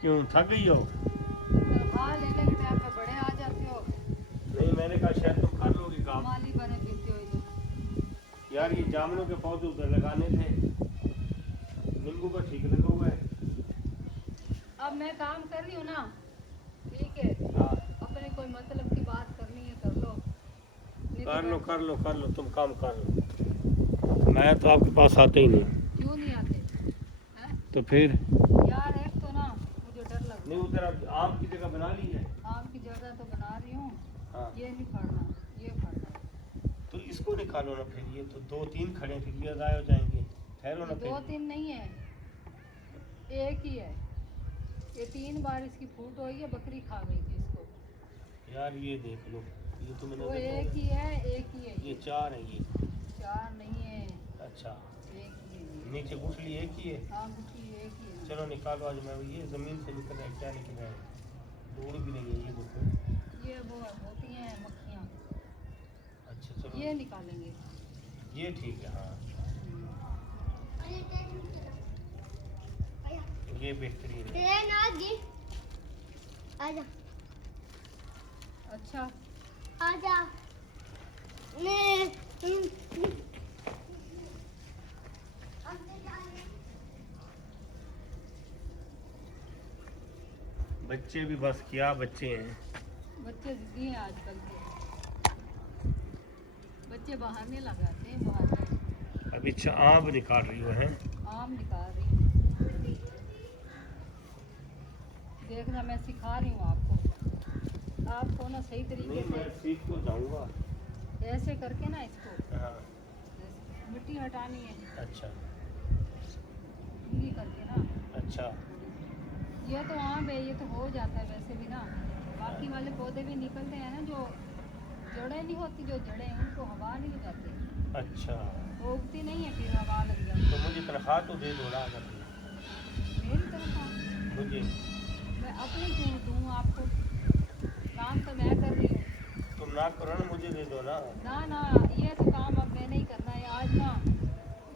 क्यों थक गई हो? तनख्वाह लेने के टाइम पे बड़े आ जाते हो, नहीं, मैंने कहा शायद तुम कर लोगे काम। माली बने फिरते हो इधर। यार ये जामुनों के पौधे उधर लगाने थे, नींबू का ठीक लगा हुआ है। अब मैं काम कर रही हूँ ना, ठीक है, हाँ अपने कोई मतलब की बात करनी है कर लो, नहीं तो कर लो बैठ कर जाओ। लो कर लो, तुम काम कर लो। मैं तो आपके पास आते ही नहीं। क्यों नहीं आते हैं? तो फिर यार एक तो ना मुझे डर लगता नहीं, है। उधर अब आम की जगह बना ली है। आम की जगह तो बना रही हूँ, हाँ ये नहीं फड़ना, ये फड़ना है। तो इसको निकालो ना फिर, ये तो 2-3 खड़े हैं, फिर ये ज़ाया हो जाएंगे। ठहरो ना ये फिर। 2-3 नहीं है, एक ही है। ये 3 बार इसकी फूट हुई है, बकरी खा गई थी इसको। यार ये देख लो, ये तो मैंने वो एक ही है, एक ही है ये 4 है ये। 4 नहीं है, अच्छा, एक ही है ये। नीचे गुठली एक ही है। हाँ गुठी एक ही है। चलो निकालो आज। मैं ये ज़मीन से निकल रहा है, क्या निकल रहा है? धूल भी नहीं है ये देखो। ये वो होती हैं मक्खियाँ, अच्छा चलो ये निकालेंगे। ये ठीक है। हाँ ये बेहतरीन है। आजा अच्छा आजा बच्चे भी बस क्या बच्चे हैं। बच्चे जिद्दी हैं आजकल के, बच्चे बहाने लगाते हैं, बहाने। अभी आम निकाल रही हो हैं? आम निकाल रही हूँ, देखना मैं सिखा रही हूँ आपको, आपको ना सही तरीके नहीं, मैं से सीख तो जाऊंगा। ऐसे करके ना इसको हाँ मिट्टी हटानी है, अच्छा ढीली करके ना। अच्छा। ये तो आम है, ये तो हो जाता है वैसे भी ना। बाकी वाले पौधे भी निकलते हैं ना, जो जड़ें नहीं होती, जो जड़ें हैं उनको हवा नहीं लग जाती, अच्छा वो उगती नहीं है, फिर हवा लग जाती तो मुझे तनख्वाह तो दे दो ना अगर। है। मेरी तरफ मुझे मैं अपनी क्यों दूँ आपको, काम तो मैं कर रही हूँ। तुम ना करो ना, मुझे दे दो ना। ना ना, ये तो काम अब मैंने ही करना है आज ना,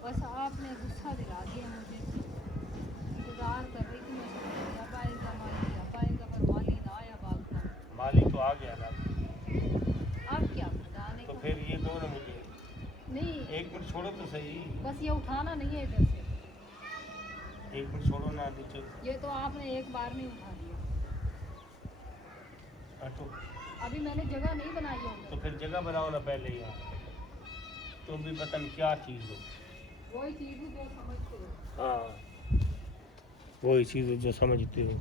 बस आपने गुस्सा दिला दिया मुझे। इंतज़ार कर रही थी मैं, जब आएगा माली, जब आएगा, पर माली ना आया बाग का। माली तो आ गया ना। अब क्या बताने तो का। फिर ये दो ना मुझे। नहीं, 1 मिनट छोड़ो तो सही। बस ये उठाना नहीं है इधर से, 1 मिनट छोड़ो ना नीचे। ये तो आपने एक बार नहीं उठा दिया। हटो। अभी मैंने जगह नहीं बनाई है तो उधर। फिर जगह बनाओ ना पहले यहाँ। तुम भी पता नहीं क्या चीज़ हो। वही चीज़ जो समझते हो। हाँ वही चीज़ जो समझते हो।